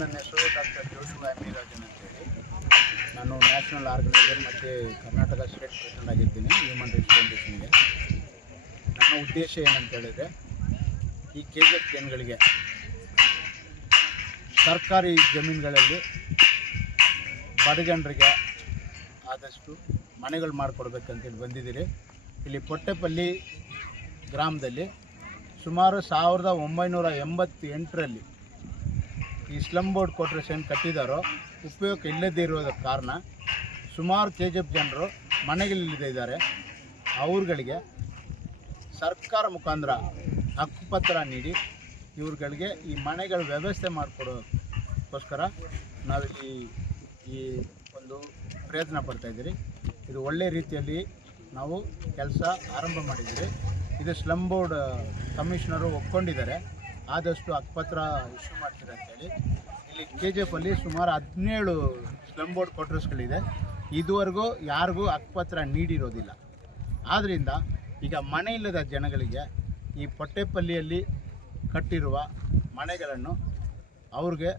ನನ್ನ ಹೆಸರು doctor Joshua ಅಮೀರಾಜನ್ ಅಂತೇಳಿ. ನಾನು ನ್ಯಾಷನಲ್ ಆರ್ಗನೈಸರ್ ಮತ್ತು ಕರ್ನಾಟಕ ಸ್ಟೇಟ್ ಪ್ರೆಸಿಡೆಂಟ್ ಆಗಿರ್ತೀನಿ ಹ್ಯೂಮನ್ ರೈಟ್ಸ್ ಫೌಂಡೇಶನ್ಗೆ. ನನ್ನ ಉದ್ದೇಶ ಏನಂತ ಹೇಳಿದರೆ, ಈ KGF ಜನಗಳಿಗೆ ಸರ್ಕಾರಿ ಜಮೀನುಗಳಲ್ಲಿ ಬಡ ಜನರಿಗೆ ಆದಷ್ಟು ಮನೆಗಳು ಮಾಡಿಕೊಡ್ಬೇಕಂತೇಳಿ ಬಂದಿದ್ದೀರಿ. ಇಲ್ಲಿ ಪೊಟ್ಟೆಪಲ್ಲಿ ಗ್ರಾಮದಲ್ಲಿ ಸುಮಾರು 1988ರಲ್ಲಿ ಈ ಸ್ಲಮ್ ಬೋರ್ಡ್ ಕ್ವಾರ್ಟರ್ಸ್ ಏನು ಕಟ್ಟಿದ್ದಾರೋ ಉಪಯೋಗ ಇಲ್ಲದೇ ಇರೋದಕ್ಕೆ ಕಾರಣ ಸುಮಾರು KGF ಜನರು ಮನೆಗಳಿಲ್ಲದೆ ಇದ್ದಾರೆ. ಅವ್ರುಗಳಿಗೆ ಸರ್ಕಾರ ಮುಖಾಂತರ ಹಕ್ಕುಪತ್ರ ನೀಡಿ ಇವ್ರುಗಳಿಗೆ ಈ ಮನೆಗಳ ವ್ಯವಸ್ಥೆ ಮಾಡಿಕೊಡೋಕ್ಕೋಸ್ಕರ ನಾವಿಲ್ಲಿ ಈ ಒಂದು ಪ್ರಯತ್ನ ಪಡ್ತಾಯಿದ್ದೀರಿ. ಇದು ಒಳ್ಳೆಯ ರೀತಿಯಲ್ಲಿ ನಾವು ಕೆಲಸ ಆರಂಭ ಮಾಡಿದ್ದೀರಿ. ಇದು ಸ್ಲಮ್ ಬೋರ್ಡ್ ಕಮಿಷನರು ಒಪ್ಕೊಂಡಿದ್ದಾರೆ, ಆದಷ್ಟು ಹಕ್ಕುಪತ್ರ ಇಶ್ಯೂ ಮಾಡ್ತೀರಿ ಅಂತೇಳಿ. ಇಲ್ಲಿ KGFಲ್ಲಿ ಸುಮಾರು 17 ಸ್ಲಮ್ ಬೋರ್ಡ್ ಕ್ವಾರ್ಟರ್ಸ್ಗಳಿದೆ. ಇದುವರೆಗೂ ಯಾರಿಗೂ ಹಕ್ಕುಪತ್ರ ನೀಡಿರೋದಿಲ್ಲ. ಆದ್ದರಿಂದ ಈಗ ಮನೆ ಇಲ್ಲದ ಜನಗಳಿಗೆ ಈ ಪೊಟ್ಟೆಪಲ್ಲಿಯಲ್ಲಿ ಕಟ್ಟಿರುವ ಮನೆಗಳನ್ನು ಅವ್ರಿಗೆ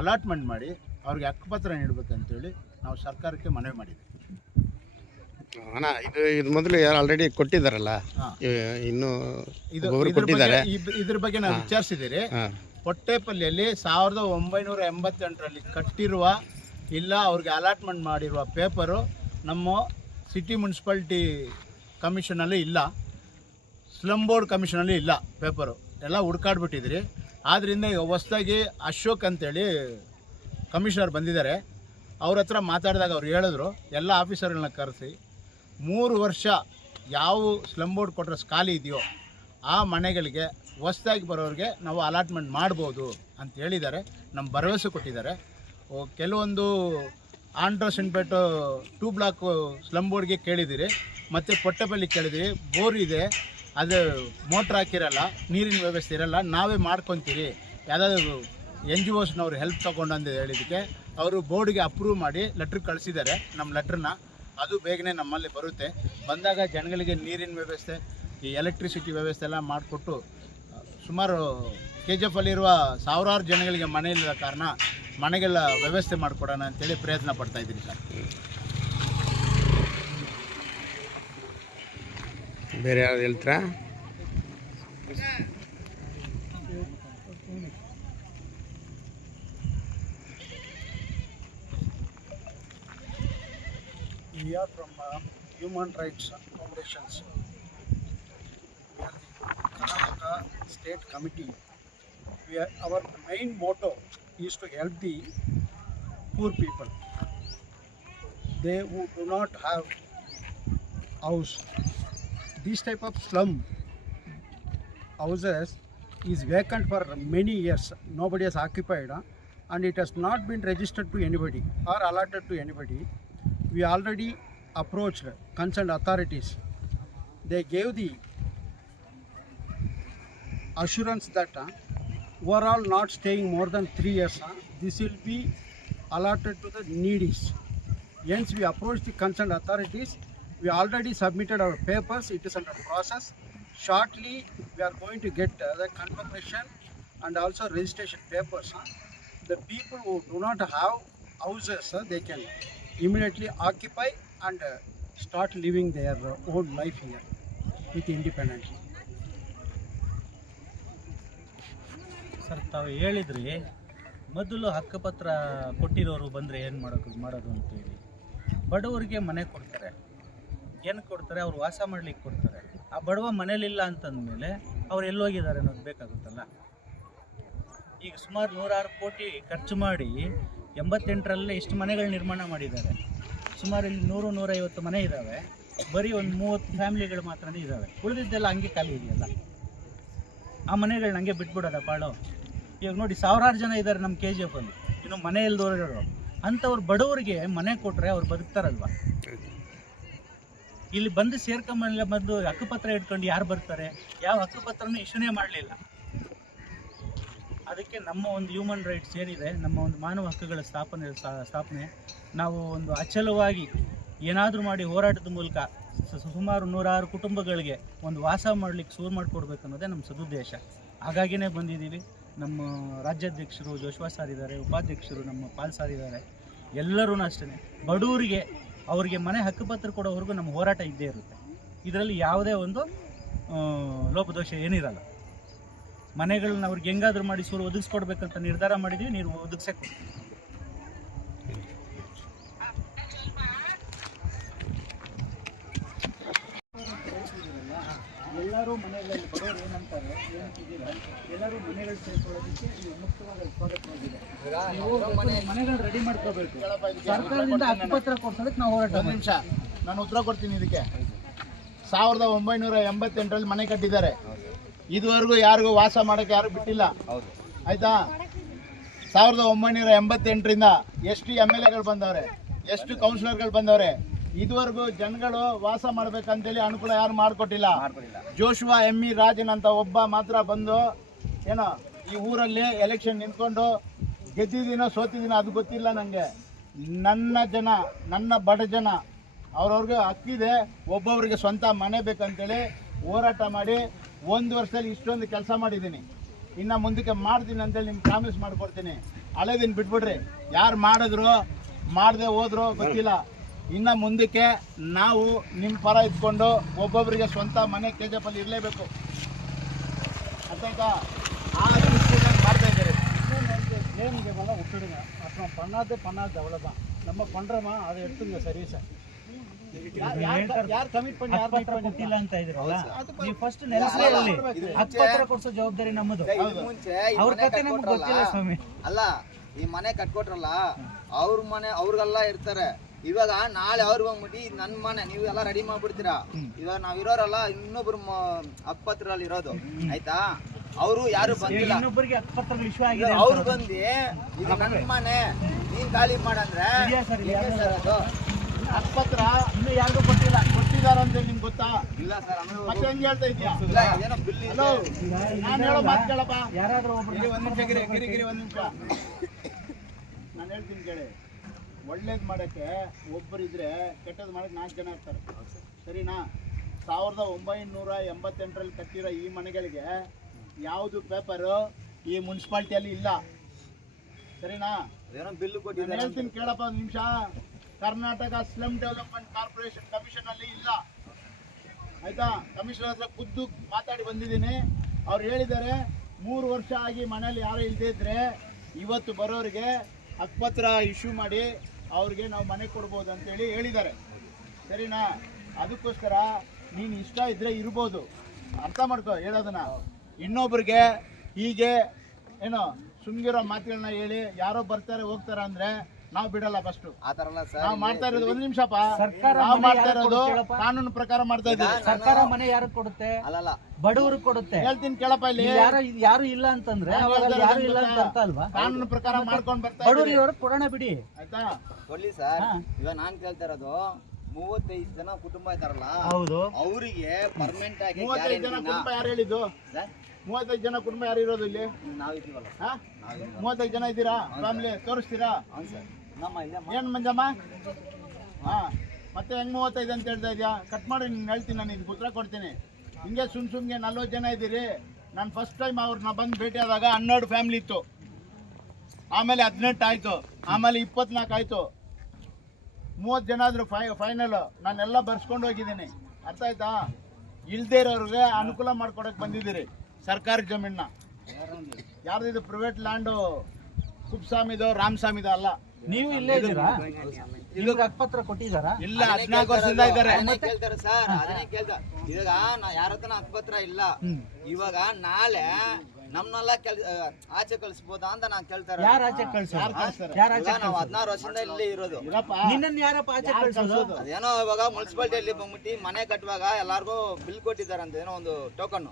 ಅಲಾಟ್ಮೆಂಟ್ ಮಾಡಿ ಅವ್ರಿಗೆ ಹಕ್ಕುಪತ್ರ ನೀಡಬೇಕಂತೇಳಿ ನಾವು ಸರ್ಕಾರಕ್ಕೆ ಮನವಿ ಮಾಡಿದ್ದೀವಿ. ಅಣ್ಣ, ಇದು ಮೊದಲು ಯಾರು ಆಲ್ರೆಡಿ ಕೊಟ್ಟಿದ್ದಾರಲ್ಲ, ಇನ್ನು ಇದ್ರ ಬಗ್ಗೆ ನಾವು ವಿಚಾರಿಸಿದ್ದೀರಿ. ಪೊಟ್ಟೆಪಲ್ಲಿಯಲ್ಲಿ 1988ರಲ್ಲಿ ಕಟ್ಟಿರುವ ಇಲ್ಲ ಅವ್ರಿಗೆ ಅಲಾಟ್ಮೆಂಟ್ ಮಾಡಿರುವ ಪೇಪರು ನಮ್ಮ ಸಿಟಿ ಮುನ್ಸಿಪಾಲ್ಟಿ ಕಮಿಷನಲ್ಲಿ ಇಲ್ಲ, ಸ್ಲಮ್ ಬೋರ್ಡ್ ಕಮಿಷನಲ್ಲಿ ಇಲ್ಲ. ಪೇಪರು ಎಲ್ಲ ಹುಡ್ಕಾಡ್ಬಿಟ್ಟಿದ್ರಿ. ಆದ್ದರಿಂದ ಈಗ ಹೊಸದಾಗಿ ಅಶೋಕ್ ಅಂತೇಳಿ ಕಮಿಷನರ್ ಬಂದಿದ್ದಾರೆ. ಅವ್ರ ಹತ್ರ ಮಾತಾಡಿದಾಗ ಅವ್ರು ಹೇಳಿದ್ರು, ಎಲ್ಲ ಆಫೀಸರ್ಗಳನ್ನ ಕರೆಸಿ 3 ವರ್ಷ ಯಾವ ಸ್ಲಮ್ ಬೋರ್ಡ್ ಕ್ವಾರ್ಟರ್ಸ್ ಖಾಲಿ ಇದೆಯೋ ಆ ಮನೆಗಳಿಗೆ ಹೊಸದಾಗಿ ಬರೋರಿಗೆ ನಾವು ಅಲಾಟ್ಮೆಂಟ್ ಮಾಡ್ಬೋದು ಅಂತ ಹೇಳಿದ್ದಾರೆ. ನಮ್ಮ ಭರವಸೆ ಕೊಟ್ಟಿದ್ದಾರೆ. ಕೆಲವೊಂದು ಆಂಡ್ರಸನ್ಪೇಟು 2 ಬ್ಲಾಕ್ ಸ್ಲಮ್ ಬೋರ್ಡ್ಗೆ ಕೇಳಿದ್ದೀರಿ, ಮತ್ತು ಪೊಟ್ಟೆಪಲ್ಲಿ ಕೇಳಿದ್ದೀರಿ. ಬೋರ್ ಇದೆ, ಅದು ಮೋಟ್ರ್ ಹಾಕಿರಲ್ಲ, ನೀರಿನ ವ್ಯವಸ್ಥೆ ಇರಲ್ಲ, ನಾವೇ ಮಾಡ್ಕೊತೀರಿ, ಯಾವುದಾದ್ರು NGOಸ್ನವ್ರು ಹೆಲ್ಪ್ ತೊಗೊಂಡು ಅಂತ ಹೇಳಿದ್ದಕ್ಕೆ ಅವರು ಬೋರ್ಡ್ಗೆ ಅಪ್ರೂವ್ ಮಾಡಿ ಲೆಟ್ರ್ ಕಳಿಸಿದ್ದಾರೆ. ನಮ್ಮ ಲೆಟ್ರನ್ನ ಅದು ಬೇಗನೆ ನಮ್ಮಲ್ಲಿ ಬರುತ್ತೆ. ಬಂದಾಗ ಜನಗಳಿಗೆ ನೀರಿನ ವ್ಯವಸ್ಥೆ, ಈ ಎಲೆಕ್ಟ್ರಿಸಿಟಿ ವ್ಯವಸ್ಥೆ ಎಲ್ಲ ಮಾಡಿಕೊಟ್ಟು ಸುಮಾರು KGFಲ್ಲಿರುವ ಸಾವಿರಾರು ಜನಗಳಿಗೆ ಮನೆ ಇಲ್ಲದ ಕಾರಣ ಮನೆಗಳ ವ್ಯವಸ್ಥೆ ಮಾಡಿಕೊಡೋಣ ಅಂತೇಳಿ ಪ್ರಯತ್ನ ಪಡ್ತಾಯಿದ್ದೀನಿ ಸರ್. ಬೇರೆ ಯಾವ್ದು ಹೇಳ್ತೀರಾ? We are from Human Rights Foundations. We are the Karnataka State Committee. Our main motto is to help the poor people. They who do not have house. This type of slum houses is vacant for many years. Nobody has occupied, and it has not been registered to anybody or allotted to anybody. We already approached concerned authorities. They gave the assurance that overall not staying more than 3 years, this will be allotted to the needies. Hence we approached the concerned authorities. We already submitted our papers. It is under process. Shortly we are going to get the confirmation and also registration papers. The people who do not have houses, they can immediately occupy and start living their own life here with independently. Sir, ತಾವು ಹೇಳಿದ್ರಿ ಮೊದಲು ಹಕ್ಕುಪತ್ರ ಕೊಟ್ಟಿರೋರು ಬಂದರೆ ಏನು ಮಾಡೋದು ಅಂತೇಳಿ. ಬಡವರಿಗೆ ಮನೆ ಕೊಡ್ತಾರೆ, ಏನಕ್ಕೆ ಕೊಡ್ತಾರೆ? ಅವ್ರು ವಾಸ ಮಾಡ್ಲಿಕ್ಕೆ ಕೊಡ್ತಾರೆ. ಆ ಬಡವ ಮನೇಲಿಲ್ಲ ಅಂತಂದಮೇಲೆ ಅವ್ರು ಎಲ್ಲೋಗಿದ್ದಾರೆ ಅನ್ನೋದು ಬೇಕಾಗುತ್ತಲ್ಲ. ಈಗ ಸುಮಾರು 106 ಕೋಟಿ ಖರ್ಚು ಮಾಡಿ 88ರಲ್ಲೇ ಇಷ್ಟು ಮನೆಗಳು ನಿರ್ಮಾಣ ಮಾಡಿದ್ದಾರೆ. ಸುಮಾರು ಇಲ್ಲಿ 100-150 ಮನೆ ಇದ್ದಾವೆ. ಬರೀ ಒಂದು 30 ಫ್ಯಾಮಿಲಿಗಳು ಮಾತ್ರನೇ ಇದ್ದಾವೆ. ಉಳಿದಿದ್ದೆಲ್ಲ ಹಂಗೆ ಖಾಲಿ ಇದೆಯಲ್ಲ. ಆ ಮನೆಗಳನ್ನ ಹಂಗೆ ಬಿಟ್ಬಿಡೋದ ಪಾಳು? ಇವಾಗ ನೋಡಿ, ಸಾವಿರಾರು ಜನ ಇದ್ದಾರೆ ನಮ್ಮ KGFಲ್ಲಿ, ಇನ್ನು ಮನೆ ಇಲ್ದೋರು. ಅಂಥವ್ರು ಬಡವರಿಗೆ ಮನೆ ಕೊಟ್ಟರೆ ಅವ್ರು ಬದುಕ್ತಾರಲ್ವ? ಇಲ್ಲಿ ಬಂದು ಸೇರ್ಕೊಂಬಲ್ಲ, ಬಂದು ಹಕ್ಕುಪತ್ರ ಇಟ್ಕೊಂಡು ಯಾರು ಬರ್ತಾರೆ? ಯಾವ ಹಕ್ಕುಪತ್ರನೂ ಇಶ್ಯೂನೇ ಮಾಡಲಿಲ್ಲ. ಅದಕ್ಕೆ ನಮ್ಮ ಒಂದು ಹ್ಯೂಮನ್ ರೈಟ್ಸ್ ಏನಿದೆ, ನಮ್ಮ ಒಂದು ಮಾನವ ಹಕ್ಕುಗಳ ಸ್ಥಾಪನೆ ನಾವು ಒಂದು ಅಚಲವಾಗಿ ಏನಾದರೂ ಮಾಡಿ ಹೋರಾಟದ ಮೂಲಕ ಸುಮಾರು 106 ಕುಟುಂಬಗಳಿಗೆ ಒಂದು ವಾಸ ಮಾಡಲಿಕ್ಕೆ ಶುರು ಮಾಡಿಕೊಡ್ಬೇಕು ಅನ್ನೋದೇ ನಮ್ಮ ಸದುದ್ದೇಶ. ಹಾಗಾಗಿನೇ ಬಂದಿದ್ದೀವಿ. ನಮ್ಮ ರಾಜ್ಯಾಧ್ಯಕ್ಷರು ಜೋಶ್ವಾ ಸರ್ ಇದ್ದಾರೆ, ಉಪಾಧ್ಯಕ್ಷರು ನಮ್ಮ ಪಾಲ್ ಸರ್ ಇದ್ದಾರೆ, ಎಲ್ಲರೂ ಅಷ್ಟೇ ಬಡವರಿಗೆ ಅವರಿಗೆ ಮನೆ ಹಕ್ಕುಪತ್ರ ಕೊಡೋವರೆಗೂ ನಮ್ಮ ಹೋರಾಟ ಇದ್ದೇ ಇರುತ್ತೆ. ಇದರಲ್ಲಿ ಯಾವುದೇ ಒಂದು ಲೋಪದೋಷ ಏನಿರಲ್ಲ. ಮನೆಗಳನ್ನ ಅವ್ರಿಗೆ ಹೆಂಗಾದ್ರೂ ಮಾಡಿ ಒದಗಿಸ್ಕೊಡ್ಬೇಕಂತ ನಿರ್ಧಾರ ಮಾಡಿದ್ವಿ, ನೀವು ಒದಗಿಸೇ ಕೊಡ್ತೀವಿ. ಎಲ್ಲರೂ ಮನೆಗಳಲ್ಲಿ ಬರೋರು ಏನಂತಾರೆ, ಎಲ್ಲರೂ ಮನೆಗಳು ಸೇರ್ಕೊಳ್ಳೋದಕ್ಕೆ ನೀವು ಮುಕ್ತವಾಗಿ ಸ್ವಾಗತವಾಗಿದೆ. ಮನೆಗಳು ರೆಡಿ ಮಾಡ್ಕೋಬೇಕು. ಸರ್ಕಾರದಿಂದ ಹಕ್ಕುಪತ್ರ ಕೊಡ್ಸೋದಕ್ಕೆ ನಾವು ಹೋರಾಟ. ಒಂದು ನಿಮಿಷ, ನಾನು ಉತ್ತರ ಕೊಡ್ತೀನಿ ಇದಕ್ಕೆ. 1988ರಲ್ಲಿ ಮನೆ ಕಟ್ಟಿದ್ದಾರೆ. ಇದುವರೆಗೂ ಯಾರಿಗೂ ವಾಸ ಮಾಡೋಕ್ಕೆ ಯಾರು ಬಿಟ್ಟಿಲ್ಲ, ಆಯ್ತಾ? 1988ರಿಂದ ಎಷ್ಟು MLAಗಳು ಬಂದವ್ರೆ, ಎಷ್ಟು ಕೌನ್ಸಿಲರ್ಗಳು ಬಂದವ್ರೆ. ಇದುವರೆಗೂ ಜನಗಳು ವಾಸ ಮಾಡ್ಬೇಕಂತೇಳಿ ಅನುಕೂಲ ಯಾರು ಮಾಡಿಕೊಟ್ಟಿಲ್ಲ. ಜೋಶುವಾ ME ರಾಜನ್ ಅಂತ ಒಬ್ಬ ಮಾತ್ರ ಬಂದು ಏನೋ ಈ ಊರಲ್ಲಿ ಎಲೆಕ್ಷನ್ ನಿಂತ್ಕೊಂಡು ಗೆದ್ದಿದ್ದೀನೋ ಸೋತಿದ್ದೀನೋ ಅದು ಗೊತ್ತಿಲ್ಲ ನನಗೆ. ನನ್ನ ಜನ, ನನ್ನ ಬಡ ಜನ, ಅವ್ರವ್ರಿಗೆ ಹಕ್ಕಿದೆ, ಒಬ್ಬೊಬ್ರಿಗೆ ಸ್ವಂತ ಮನೆ ಬೇಕಂತೇಳಿ ಹೋರಾಟ ಮಾಡಿ 1 ವರ್ಷದಲ್ಲಿ ಇಷ್ಟೊಂದು ಕೆಲಸ ಮಾಡಿದ್ದೀನಿ. ಇನ್ನು ಮುಂದಕ್ಕೆ ಮಾಡ್ತೀನಿ ಅಂತೇಳಿ ನಿಮ್ಗೆ ಪ್ರಾಮಿಸ್ ಮಾಡಿಕೊಡ್ತೀನಿ. ಹಳೇದಿನ ಬಿಟ್ಬಿಡ್ರಿ, ಯಾರು ಮಾಡಿದ್ರು ಮಾಡದೆ ಹೋದ್ರು ಗೊತ್ತಿಲ್ಲ. ಇನ್ನು ಮುಂದಕ್ಕೆ ನಾವು ನಿಮ್ಮ ಪರ ಇದ್ಕೊಂಡು ಒಬ್ಬೊಬ್ಬರಿಗೆ ಸ್ವಂತ ಮನೆ KGF ಇರಲೇಬೇಕು, ಅರ್ಥಾಯ್ತಾ? ಆ ದೃಷ್ಟಿಯಿಂದ ಮಾಡ್ತಾ ಇದ್ದಾರೆ. ஏன்னு விட்டுடுங்க. அப்புறம் பண்ணாது அவ்வளோதான். நம்ம பண்ணுறோமா அதை எடுத்துங்க சரி சார். ಯಾರು ಕಮಿಟ್ ಮಾಡಿ ಹಕ್ಕುಪತ್ರ ಕೊಟ್ಟಿಲ್ಲ ಅಂತ ಇದ್ರಲ್ಲ, ನೀವು ಫಸ್ಟ್ ನೆಲೆಸಲೇ ಹಕ್ಕುಪತ್ರ ಕೊಡಿಸೋ ಜವಾಬ್ದಾರಿ ನಮ್ಮದು. ಅವ್ರ ಕತೆ ನಮ್ಗೆ ಗೊತ್ತಿಲ್ಲ ಸ್ವಾಮಿ. ಅಲ್ಲ, ಈ ಮನೆ ಕಟ್ಕೊಟ್ರಲ್ಲ, ಅವ್ರ ಮನೆ ಅವ್ರಿಗೆಲ್ಲ ಇರ್ತಾರೆ. ಇವಾಗ ನಾಳೆ ಅವ್ರಿಗೆ ಹೋಗ್ಬಿಟ್ಟು ನನ್ನ ಮನೆ ನೀವು ಎಲ್ಲ ರೆಡಿ ಮಾಡ್ಬಿಡ್ತೀರಾ. ಇವಾಗ ನಾವ್ ಇರೋರಲ್ಲ, ಇನ್ನೊಬ್ರು ಹಕ್ಕುಪತ್ರದಲ್ಲಿ ಇರೋದು, ಆಯ್ತಾ? ಅವರು ಯಾರು ಬಂದಿಲ್ಲ, ಇನ್ನೊಬ್ಬರಿಗೆ ಹಕ್ಕುಪತ್ರ ಇಶ್ಯೂ ಆಗಿದೆ. ಅವ್ರು ಬಂದು ಇದು ನನ್ನ ಮನೆ ನೀನ್ ಖಾಲಿ ಮಾಡಂದ್ರೆ ಅದು ಹಕ್ಕುಪತ್ರ ಇನ್ನು ಯಾರಿಗೂ ಕೊಟ್ಟಿಲ್ಲ. ಕೊಟ್ಟಿದ್ದಾರೆ ಅಂತ ನಿಮ್ಗೆ ಗೊತ್ತಾ? ಇಲ್ಲ ಸರ್. ಮತ್ತೆ ಹೆಂಗೆ ಹೇಳ್ತಾ ಇದೀಯಾ? ಏನೋ ಬಿಲ್ ಹಲೋ, ನಾನು ಹೇಳೋ ಮಾತು ಕೇಳಪ್ಪ. ಯಾರಾದ್ರೂ ಒಬ್ರು ಒಂದು ನಿಮಿಷ ಗಿರಿ ಒಂದು ನಿಮಿಷ ನಾನು ಹೇಳ್ತೀನಿ ಕೇಳಿ. ಒಳ್ಳೇದು ಮಾಡೋಕ್ಕೆ ಒಬ್ಬರಿದ್ರೆ ಕೆಟ್ಟದ್ದು ಮಾಡೋಕ್ಕೆ 4 ಜನ ಇರ್ತಾರೆ, ಸರಿನಾ? 1988ರಲ್ಲಿ ಕಟ್ಟಿರೋ ಈ ಮನೆಗಳಿಗೆ ಯಾವುದು ಪೇಪರು ಈ ಮುನ್ಸಿಪಾಲ್ಟಿಯಲ್ಲಿ ಇಲ್ಲ, ಸರಿನಾ? ಏನೋ ಬಿಲ್ ಕೊಟ್ಟಿದ್ದಾರೆ. ಹೇಳ್ತೀನಿ ಕೇಳಪ್ಪ ಒಂದು ನಿಮಿಷ. Karnataka slum development corporation commission ಅಲ್ಲಿ ಇಲ್ಲ, ಆಯ್ತಾ? ಕಮಿಷನರ್ ಹತ್ರ ಖುದ್ದು ಮಾತಾಡಿ ಬಂದಿದ್ದೀನಿ. ಅವ್ರು ಹೇಳಿದ್ದಾರೆ 3 ವರ್ಷ ಆಗಿ ಮನೇಲಿ ಯಾರು ಇಲ್ಲದೇ ಇದ್ರೆ ಇವತ್ತು ಬರೋರಿಗೆ ಹಕ್ಕುಪತ್ರ ಇಶ್ಯೂ ಮಾಡಿ ಅವ್ರಿಗೆ ನಾವು ಮನೆ ಕೊಡ್ಬೋದು ಅಂತೇಳಿ ಹೇಳಿದ್ದಾರೆ, ಸರಿನಾ? ಅದಕ್ಕೋಸ್ಕರ ನೀನು ಇಷ್ಟ ಇದ್ರೆ ಇರ್ಬೋದು, ಅರ್ಥ ಮಾಡ್ಕೋ ಹೇಳೋದನ್ನ. ಇನ್ನೊಬ್ರಿಗೆ ಹೀಗೆ ಏನೋ ಸುಮ್ಗಿರೋ ಮಾತುಗಳನ್ನ ಹೇಳಿ ಯಾರೋ ಬರ್ತಾರೆ ಹೋಗ್ತಾರೆ ಅಂದ್ರೆ ನಾವು ಬಿಡಲ್ಲ. ಫಸ್ಟ್ ಆತರ ಅಲ್ಲ ಸರ್, ನಾವು ಮಾಡ್ತಾ ಇರೋದು ಒಂದು ನಿಮಿಷಪ್ಪ, ಸರ್ಕಾರ ನಾವು ಮನೆ ಮಾಡ್ತಾ ಯಾರು ಇರೋದು ಕೊಡುತ್ತೆ? ಕಾನೂನು ಪ್ರಕಾರ ಮಾಡ್ತಾ ಇದ್ದೀವಿ. ಸರ್ಕಾರ ಮನೆ ಯಾರು ಕೊಡುತ್ತೆ? ಅಲ್ಲಲ್ಲ, ಬಡವರು ಕೊಡುತ್ತೆ. ಹೇಳ್ತೀನಿ ಕೇಳಪ್ಪ, ಇಲ್ಲಿ ಯಾರು ಇಲ್ಲ ಅಂತಂದ್ರೆ ಅವಾಗ ಅಲ್ಲಿ ಯಾರು ಇಲ್ಲ ಅಂತ ಅರ್ಥ ಅಲ್ವಾ? ಕಾನೂನು ಪ್ರಕಾರ ಮಾಡ್ಕೊಂಡು ಬರ್ತಾ ಬಡವರು ಇದ್ದೀವಿ, ಇರೋರು ಕೊಡೋಣ ಬಿಡಿ, ಆಯ್ತಾ? ಕೊಡ್ಲಿ ಸರ್. ಇವಾಗ ನಾನ್ ಕೇಳ್ತಾ ಇರೋದು 35 ಜನ ಕುಟುಂಬ ಇದಾರಲ್ಲ, ಹೌದು, ಅವರಿಗೆ ಪರ್ಮನೆಂಟ್ ಆಗಿ 35 ಜನ ಕುಟುಂಬ ಯಾರು ಹೇಳಿದ್ದು? 35 ಜನ ಕುಟುಂಬ ಯಾರು ಇರೋದು ಇಲ್ಲಿ? ನಾವಿದ್ದೀವಲ್ಲ, 35 ಜನ ಇದ್ದೀರಾ? ಫ್ಯಾಮಿಲಿ ತೋರಿಸ್ತೀರಾ? ಹೌದು ಸರ್. ನಮ್ಮ ಇಲ್ಲೇ ಏನ್ ಮಂಜಮ್ಮ? ಹಾ, ಮತ್ತೆ ಹೆಂಗ್ 35 ಅಂತ ಹೇಳ್ತಾ ಇದೆಯಾ? ಕಟ್ ಮಾಡಿ ನೀನು ಹೇಳ್ತೀನಿ, ನಾನು ಇದಕ್ಕೆ ಉತ್ತರ ಕೊಡ್ತೀನಿ. ಹಿಂಗೆ ಸುಮ್ಗೆ 40 ಜನ ಇದ್ದೀರಿ. ನಾನು ಫಸ್ಟ್ ಟೈಮ್ ಅವ್ರನ್ನ ಬಂದು ಭೇಟಿ ಆದಾಗ 12 ಫ್ಯಾಮಿಲಿ ಇತ್ತು, ಆಮೇಲೆ 18 ಆಯ್ತು, ಆಮೇಲೆ 24 ಆಯ್ತು, 30 ಜನ ಆದ್ರು ಫೈನಲ್. ನಾನೆಲ್ಲ ಬರ್ಸ್ಕೊಂಡು ಹೋಗಿದ್ದೀನಿ, ಅರ್ಥ ಆಯ್ತಾ? ಇಲ್ದೇ ಇರೋರಿಗೆ ಅನುಕೂಲ ಮಾಡ್ಕೊಡಕ್ ಬಂದಿದ್ದೀರಿ. ಸರ್ಕಾರಿ ಜಮೀನ ಯಾರ್ದು ಇದು? ಪ್ರೈವೇಟ್ ಲ್ಯಾಂಡು ಕುಪ್ಸಾಮಿದು ರಾಮಸ್ವಾಮಿದು ಅಲ್ಲ. ನೀವು ಇಲ್ಲೇ ಇದ್ದೀರಾ? ಇವಾಗ ಹಕ್ಕುಪತ್ರ ಕೊಟ್ಟಿದ್ದಾರಾ? ಇಲ್ಲ, 14 ವರ್ಷದಿಂದ ಇದ್ದಾರೆ. ಕೇಳ್ತಾರೆ ಸರ್, ಅದನ್ನೇ ಕೇಳ್ತಾ. ಇವಾಗ ಯಾರ ಹತ್ರ ಹಕ್ಕುಪತ್ರ ಇಲ್ಲ. ಇವಾಗ ನಾಳೆ ನಮ್ನೆಲ್ಲ ಆಚೆ ಕಳಿಸ್ಬೋದಾ ಅಂತ ನಾನ್ ಕೇಳ್ತಾರೆ. ಯಾರು ಆಚೆ ಕಳ್ಸೋರು? ಯಾರು ಆಚೆ ನಾವು 16 ವರ್ಷದಿಂದ ಇಲ್ಲಿ ಇರೋದು. ನಿನ್ನನ್ನು ಯಾರಪ್ಪ ಆಚೆ ಕಳ್ಸೋದು? ಅದೇನೋ ಇವಾಗ ಮುನ್ಸಿಪಾಲಿಟಿಯಲ್ಲಿ ಬಂದ್ಬಿಟ್ಟು ಮನೆ ಕಟ್ಟುವಾಗ ಎಲ್ಲಾರ್ಗು ಬಿಲ್ ಕೊಟ್ಟಿದ್ದಾರೆ ಅಂತ, ಏನೋ ಒಂದು ಟೋಕನ್.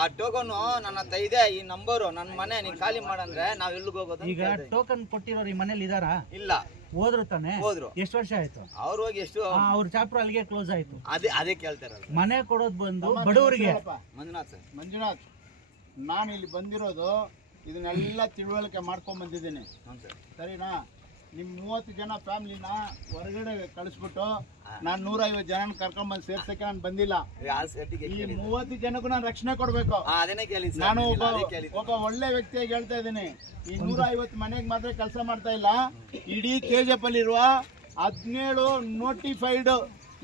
ಆ ಟೋಕನ್ ನನ್ನ ಹತ್ರ ಇದೆ, ಈ ನಂಬರು, ನನ್ನ ಮನೆ ನೀನ್ ಖಾಲಿ ಮಾಡಂದ್ರೆ ನಾವ್ ಎಲ್ಲಿಗೆ ಹೋಗೋದು? ಈಗ ಟೋಕನ್ ಕೊಟ್ಟಿರೋರು ಈ ಮನೇಲಿ ಇದಾರಾ? ಇಲ್ಲ, ಹೋದ್ರು ತಾನೆ? ಹೋದ್ರು. ಎಷ್ಟು ವರ್ಷ ಆಯ್ತು ಅವ್ರು ಹೋಗಿ ಎಷ್ಟು? ಅವ್ರ ಚಾಪ್ಟರ್ ಅಲ್ಲಿಗೆ ಕ್ಲೋಸ್ ಆಯ್ತು. ಅದೇ ಕೇಳ್ತಾರಲ್ಲ. ಮನೆ ಕೊಡೋದು ಬಂದು ಬಡವರಿಗೆ. ಮಂಜುನಾಥ್ ಸರ್, ಮಂಜುನಾಥ್, ನಾನು ಇಲ್ಲಿ ಬಂದಿರೋದು ಇದನ್ನೆಲ್ಲ ತಿಳುವಳಿಕೆ ಮಾಡ್ಕೊಂಡ್ ಬಂದಿದ್ದೀನಿ, ಸರಿನಾ? ನಿಮ್ಮ 30 ಜನ ಫ್ಯಾಮಿಲಿನ ಹೊರಗಡೆ ಕಳಿಸ್ಬಿಟ್ಟು ನಾನು 150 ಜನ ಕರ್ಕೊಂಡ್ಬಂದು ಸೇರ್ಸಕ್ಕೆ ನಾನು ಬಂದಿಲ್ಲ. ಈ 30 ಜನಕ್ಕೂ ನಾನು ರಕ್ಷಣೆ ಕೊಡಬೇಕು. ನಾನು ಒಬ್ಬ ಒಳ್ಳೆ ವ್ಯಕ್ತಿಯಾಗಿ ಹೇಳ್ತಾ ಇದ್ದೀನಿ. ಈ 150 ಮನೆಗೆ ಮಾತ್ರ ಕೆಲಸ ಮಾಡ್ತಾ ಇಲ್ಲ. ಇಡೀ KGF ಅಲ್ಲಿರುವ 17 ನೋಟಿಫೈಡ್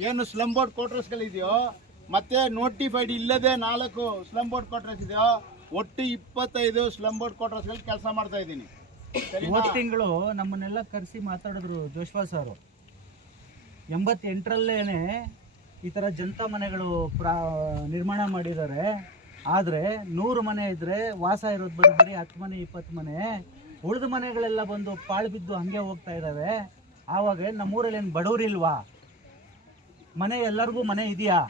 ಏನು ಸ್ಲಮ್ ಬೋರ್ಡ್ ಕ್ವಾರ್ಟರ್ಸ್ಗಳಿದೆಯೋ ಮತ್ತೆ ನೋಟಿಫೈಡ್ ಇಲ್ಲದೆ 4 ಸ್ಲಮ್ ಬೋರ್ಡ್ ಕ್ವಾರ್ಟರ್ಸ್ ಇದೆಯೋ, ಒಟ್ಟು 25 ಸ್ಲಮ್ ಬೋರ್ಡ್ ಕ್ವಾರ್ಟರ್ಸ್ಗಳಲ್ಲಿ ಕೆಲಸ ಮಾಡ್ತಾ ಇದ್ದೀನಿ. ಇವತ್ತು ತಿಂಗಳು ನಮ್ಮನ್ನೆಲ್ಲ ಕರೆಸಿ ಮಾತಾಡಿದ್ರು ಜೋಶ್ವಾ ಸರ್. 88ರಲ್ಲೇನೆ ಈ ಥರ ಜನತಾ ಮನೆಗಳು ನಿರ್ಮಾಣ ಮಾಡಿದ್ದಾರೆ. ಆದರೆ 100 ಮನೆ ಇದ್ದರೆ ವಾಸ ಇರೋದು ಬಂದು ಬರೀ 10 ಮನೆ 20 ಮನೆ, ಉಳಿದ ಮನೆಗಳೆಲ್ಲ ಬಂದು ಪಾಳು ಬಿದ್ದು ಹಾಗೆ ಹೋಗ್ತಾ ಇದ್ದಾವೆ. ಆವಾಗ ನಮ್ಮೂರಲ್ಲಿ ಏನು ಬಡವರಿಲ್ವಾ? ಮನೆ ಎಲ್ಲರಿಗೂ ಮನೆ ಇದೆಯಾ?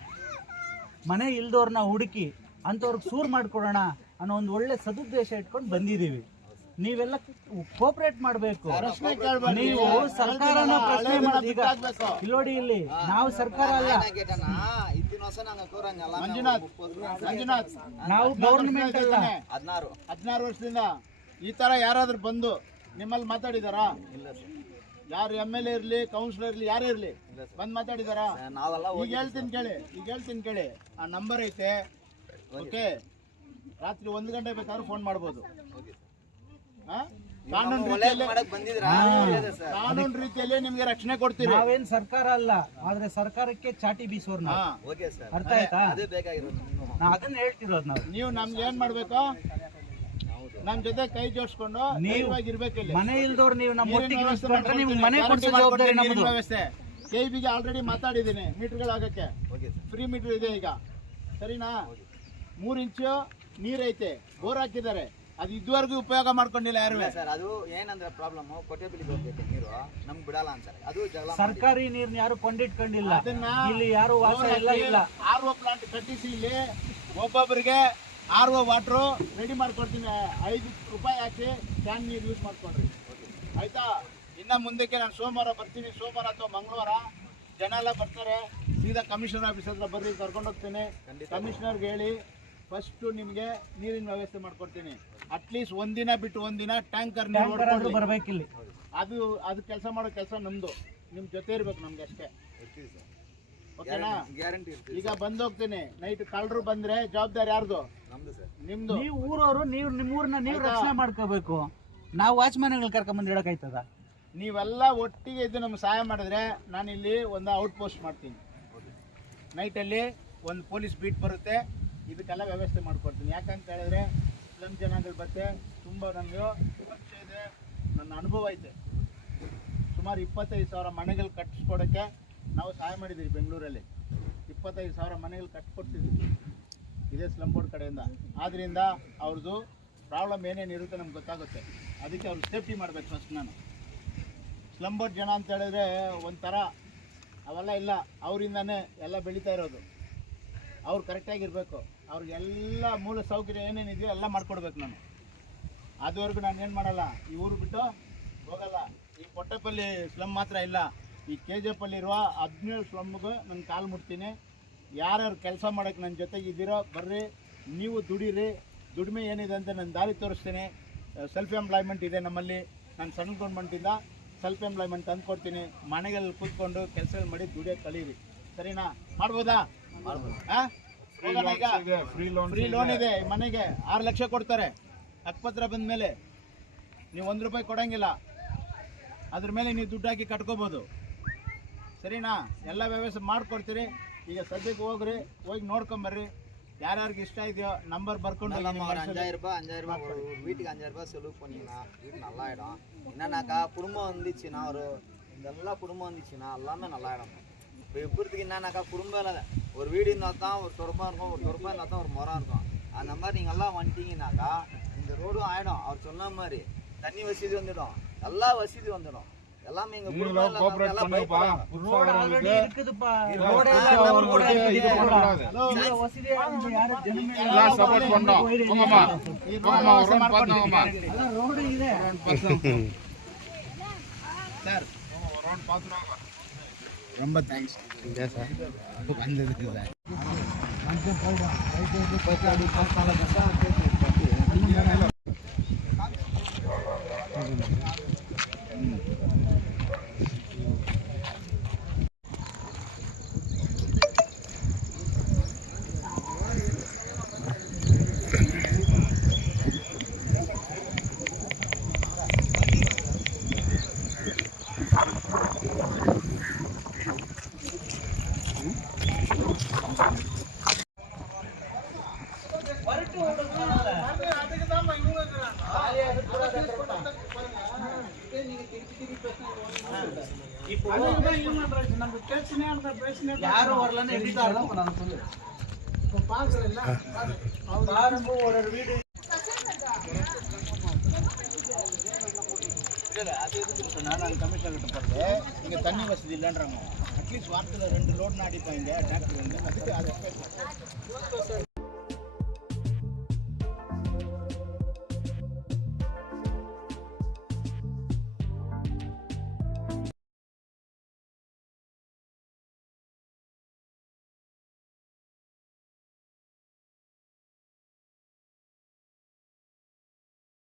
ಮನೆ ಇಲ್ದವ್ರನ್ನ ಹುಡುಕಿ ಅಂಥವ್ರಿಗೆ ಸೂರು ಮಾಡಿಕೊಡೋಣ ಅನ್ನೋ ಒಂದು ಒಳ್ಳೆ ಸದುದ್ದೇಶ ಇಟ್ಕೊಂಡು ಬಂದಿದ್ದೀವಿ. ನೀವೆಲ್ಲ ಕೋಪರೇಟ್ ಮಾಡಬೇಕು. ನೀವು ಸರ್ಕಾರನ ಪ್ರಶ್ನೆ ಮಾಡಿ. ಈಗ ನೋಡಿ, ಇಲ್ಲಿ ನಾವು ಸರ್ಕಾರ ಅಲ್ಲ, ನಾವು ಗೌರ್ಮೆಂಟ್ ಅಲ್ಲ. 16 ವರ್ಷದಿಂದ ಈ ತರ ಯಾರಾದ್ರೂ ಬಂದು ನಿಮ್ಮಲ್ಲಿ ಮಾತಾಡಿದಾರಾ? ಯಾರು MLA ಇರ್ಲಿ, ಕೌನ್ಸಿಲರ್ ಇರ್ಲಿ, ಯಾರೇ ಇರ್ಲಿ ಬಂದು ಮಾತಾಡಿದಾರಾ? ಈಗ ಹೇಳ್ತೀನಿ ಕೇಳಿ. ಆ ನಂಬರ್ ಐತೆ, ಓಕೆ? ರಾತ್ರಿ 1 ಗಂಟೆ ಬೇಕಾದ್ರೂ ಫೋನ್ ಮಾಡ್ಬೋದು. ಕಾನೂನು ರೀತಿಯಲ್ಲಿ ನಿಮ್ಗೆ ರಕ್ಷಣೆ ಕೊಡ್ತೀವಿ. ನಾವೇನ್ ಸರ್ಕಾರ ಅಲ್ಲ, ಆದ್ರೆ ಸರ್ಕಾರಕ್ಕೆ ಚಾಟಿ ಬೀಸೋರ್ನ. ಅರ್ಥ ಆಯ್ತಾ? ಅದನ್ನ ಹೇಳ್ತಿರೋದು ನಾವು. ನೀವು ನಮ್ಗೆ ಏನ್ ಮಾಡ್ಬೇಕು? ನಮ್ ಜೊತೆ ಕೈ ಜೋಡಿಸ್ಕೊಂಡು ಇರ್ಬೇಕಿಲ್ಲ. ಮನೆ ಇಲ್ದವ್ರು ನೀವು ನಮ್ಮ ಒಟ್ಟಿಗೆ ನೀವು ಮನೆ ಕೊಡಿಸೋ ಜವಾಬ್ದಾರಿ ನಮ್ಮದು. ವ್ಯವಸ್ಥೆ KBಗೆ ಆಲ್ರೆಡಿ ಮಾತಾಡಿದ್ದೀನಿ. ಮೀಟರ್ಗಳು ಆಗಕ್ಕೆ ಫ್ರೀ ಮೀಟರ್ ಇದೆ ಈಗ, ಸರಿನಾ? 3 ಇಂಚು ನೀರೈತೆ, ಬೋರ್ ಹಾಕಿದ್ದಾರೆ. ಅದು ಇದುವರೆಗೂ ಉಪಯೋಗ ಮಾಡ್ಕೊಂಡಿಲ್ಲ ಯಾರು. ಸರ್ ಅದು ಏನಂದ್ರೆ ಪ್ರಾಬ್ಲಮ್, ಕೊಟ್ಟೆಬಿಲಿಗೆ ಹೋಗ್ಬೇಕು ನೀರು, ನಮ್ಗೆ ಬಿಡಲ್ಲ ಅಂತಾರೆ. ಅದು ಸರ್ಕಾರಿ ನೀರ್ನ ಯಾರು ಕೊಂಡಿಟ್ಕೊಂಡಿಲ್ಲ. ಇಲ್ಲಿ ಯಾರು ವಾಸ ಇಲ್ಲ. RO ಪ್ಲಾಂಟ್ ಕಟ್ಟಿಸಿ ಇಲ್ಲಿ ಒಬ್ಬೊಬ್ಬರಿಗೆ RO ವಾಟ್ರು ರೆಡಿ ಮಾಡ್ಕೊಡ್ತೀನಿ. 5 ರೂಪಾಯಿ ಹಾಕಿ ಕ್ಯಾನ್ ನೀರು ಯೂಸ್ ಮಾಡ್ಕೊಂಡ್ರಿ, ಆಯ್ತಾ? ಇನ್ನು ಮುಂದಕ್ಕೆ ನಾನು ಸೋಮವಾರ ಬರ್ತೀನಿ. ಸೋಮವಾರ ಅಥವಾ ಮಂಗಳವಾರ ಜನ ಎಲ್ಲ ಬರ್ತಾರೆ. ಸೀದಾ ಕಮಿಷನರ್ ಆಫೀಸ್ ಹತ್ರ ಬರ್ರಿ, ಕರ್ಕೊಂಡು ಹೋಗ್ತೀನಿ. ಕಮಿಷನರ್ಗೆ ಹೇಳಿ ಫಸ್ಟು ನಿಮಗೆ ನೀರಿನ ವ್ಯವಸ್ಥೆ ಮಾಡ್ಕೊಡ್ತೀನಿ. ಅಟ್ಲೀಸ್ಟ್ ಒಂದಿನ ಬಿಟ್ಟು ಒಂದಿನ ಟ್ಯಾಂಕರ್ ನೀರು ಬರ್ಬೇಕಿಲ್ಲಿ. ಅದು ಕೆಲಸ ಮಾಡೋ ಕೆಲಸ ನಮ್ದು. ನಿಮ್ಮ ಜೊತೆ ಇರ್ಬೇಕು ನಮ್ಗೆ ಅಷ್ಟೇ, ಓಕೆನಾ? ಈಗ ಬಂದೋಗ್ತೀನಿ. ನೈಟ್ ಕಳ್ಳರು ಬಂದ್ರೆ ಜವಾಬ್ದಾರಿ ಯಾರ್ದು? ನಿಮ್ದು. ನೀವು ಊರವರು, ನೀವು ನಿಮ್ಮೂರನ್ನ ನೀವು ರಕ್ಷಣೆ ಮಾಡ್ಕೋಬೇಕು. ನಾವು ವಾಚ್ಮ್ಯಾನ್ಗಳು ಕರ್ಕೊಂಬಂದು ಇಡೋಕ್ಕಾಯ್ತದ? ನೀವೆಲ್ಲ ಒಟ್ಟಿಗೆ ಇದ್ದು ನಮ್ಗೆ ಸಹಾಯ ಮಾಡಿದ್ರೆ ನಾನು ಇಲ್ಲಿ ಒಂದು ಔಟ್ ಪೋಸ್ಟ್ ಮಾಡ್ತೀನಿ. ನೈಟಲ್ಲಿ ಒಂದು ಪೊಲೀಸ್ ಬೀಟ್ ಬರುತ್ತೆ, ಇದಕ್ಕೆಲ್ಲ ವ್ಯವಸ್ಥೆ ಮಾಡ್ಕೊಡ್ತೀನಿ. ಯಾಕಂತ ಹೇಳಿದ್ರೆ ಸ್ಲಮ್ ಜನಾಂಗಗಳು ಬರುತ್ತೆ, ತುಂಬ ನನಗೆ ಪರಿಚಯ ಇದೆ, ನನ್ನ ಅನುಭವ ಐತೆ. ಸುಮಾರು 25,000 ಮನೆಗಳು ಕಟ್ಟಿಸ್ಕೊಡೋಕ್ಕೆ ನಾವು ಸಹಾಯ ಮಾಡಿದ್ದೀವಿ. ಬೆಂಗಳೂರಲ್ಲಿ 25,000 ಮನೆಗಳು ಕಟ್ಕೊಡ್ತಿದ್ದೀವಿ ಇದೇ ಸ್ಲಮ್ ಬೋರ್ಡ್ ಕಡೆಯಿಂದ. ಆದ್ದರಿಂದ ಅವ್ರದ್ದು ಪ್ರಾಬ್ಲಮ್ ಏನೇನಿರುತ್ತೆ ನಮ್ಗೆ ಗೊತ್ತಾಗುತ್ತೆ. ಅದಕ್ಕೆ ಅವ್ರು ಸೇಫ್ಟಿ ಮಾಡಬೇಕು ಫಸ್ಟ್. ನಾನು ಸ್ಲಮ್ ಬೋರ್ಡ್ ಜನ ಅಂತ ಹೇಳಿದ್ರೆ ಒಂಥರ ಅವೆಲ್ಲ ಇಲ್ಲ, ಅವರಿಂದನೇ ಎಲ್ಲ ಬೆಳೀತಾ ಇರೋದು. ಅವ್ರು ಕರೆಕ್ಟಾಗಿರಬೇಕು. ಅವ್ರಿಗೆಲ್ಲ ಮೂಲ ಸೌಕರ್ಯ ಏನೇನಿದೆಯೋ ಎಲ್ಲ ಮಾಡಿಕೊಡ್ಬೇಕು ನಾನು. ಅದುವರೆಗೂ ನಾನು ಏನು ಮಾಡಲ್ಲ, ಈ ಊರು ಬಿಟ್ಟು ಹೋಗಲ್ಲ. ಈ ಕೊಟ್ಟೆಪಲ್ಲಿ ಸ್ಲಮ್ ಮಾತ್ರ ಇಲ್ಲ, ಈ KGF ಅಲ್ಲಿರುವ 17 ಸ್ಲಮ್ಗೆ ನಾನು ಕಾಲು ಮುಟ್ತೀನಿ. ಯಾರ್ಯಾರು ಕೆಲಸ ಮಾಡೋಕ್ಕೆ ನನ್ನ ಜೊತೆಗೆ ಇದ್ದೀರೋ ಬರ್ರಿ, ನೀವು ದುಡೀರಿ. ದುಡಿಮೆ ಏನಿದೆ ಅಂತ ನಾನು ದಾರಿ ತೋರಿಸ್ತೀನಿ. ಸೆಲ್ಫ್ ಎಂಪ್ಲಾಯ್ಮೆಂಟ್ ಇದೆ ನಮ್ಮಲ್ಲಿ. ನಾನು ಸಣ್ಣ ಗೌರ್ಮೆಂಟಿಂದ ಸೆಲ್ಫ್ ಎಂಪ್ಲಾಯ್ಮೆಂಟ್ ತಂದು ಕೊಡ್ತೀನಿ. ಮನೆಗಳಲ್ಲಿ ಕೂತ್ಕೊಂಡು ಕೆಲಸಗಳು ಮಾಡಿ ದುಡಿಯೋಕೆ ಕಲೀರಿ, ಸರಿನಾ? ಮಾಡ್ಬೋದಾ? ಹಾಂ, ಫ್ರೀ ಲೋನ್ ಇದೆ. ಮನೆಗೆ 6 ಲಕ್ಷ ಕೊಡ್ತಾರೆ. ಹಕ್ಕುಪತ್ರ ಬಂದ ಮೇಲೆ ನೀವು 1 ರೂಪಾಯಿ ಕೊಡೋಂಗಿಲ್ಲ. ಅದ್ರ ಮೇಲೆ ನೀವು ದುಡ್ಡು ಹಾಕಿ ಕಟ್ಕೋಬೋದು, ಸರಿನಾ? ಎಲ್ಲ ವ್ಯವಸ್ಥೆ ಮಾಡಿಕೊಡ್ತೀರಿ. ಈಗ ಸದ್ಯಕ್ಕೆ ಹೋಗ್ರಿ, ಹೋಗಿ ನೋಡ್ಕೊಂಬರ್ರಿ. யாராருக்கு இஷ்டம் இதோ நம்பர் பர்க்கொண்டு 5000 ரூபாய் வீட்டுக்கு 5000 ரூபாய் செலவு பண்ணீங்கன்னா வீடு நல்லா ஆயிடும். என்னன்னாக்கா குடும்பம் வந்துச்சுன்னா இதெல்லாம் குடும்பம் வந்துச்சுன்னா எல்லாமே நல்லா ஆயிடும். இப்போ எப்படிக்கு என்னன்னாக்கா குடும்பம் ஒரு வீடு இருந்தால் தான் ஒரு சொரப்பாக இருக்கும், ஒரு சொரப்பாக இருந்தால் தான் ஒரு மரம் இருக்கும். அந்த மாதிரி நீங்கள் எல்லாம் வந்துட்டீங்கன்னாக்கா இந்த ரோடும் ஆகிடும். அவர் சொன்ன மாதிரி தண்ணி வசதி வந்துடும், எல்லா வசதி வந்துடும். எல்லாமே எங்க குடும்பம் எல்லாம் பயப்படுறாங்க. ரோட் ஆல்ரெடி இருக்குதுப்பா. ரோட் வசதி யாரு ஜனங்க சப்போர்ட் பண்ணோம். போங்கம்மா போங்கம்மா ரோட் பாத்துங்கம்மா. எல்லாம் ரோட் ಇದೆ சார். ரோட் பாத்துறாங்க. ரொம்ப தேங்க்ஸ். ಇದೆ ಸರ್. ಬಂದಿದೆ ಸರ್. ಮಂಚ ಪೌಡ ಐದು ಪೈಕಾಡಿ ಪಾಸ್ತಾಲ ಗಂಟ யாரும் வரலன்னு எழுதிட்டாலும் நான் சொல்லு பாருங்க ஒரு வீடு அது எதுக்கு சொன்னால் நாங்கள் கமிஷனர் கிட்ட போகிறது இங்கே தண்ணி வசதி இல்லைன்றாங்க. அட்லீஸ்ட் வாரத்தில் 2 லோடுனா அடிப்பாங்க டிராக்டர் வந்து அதுக்கு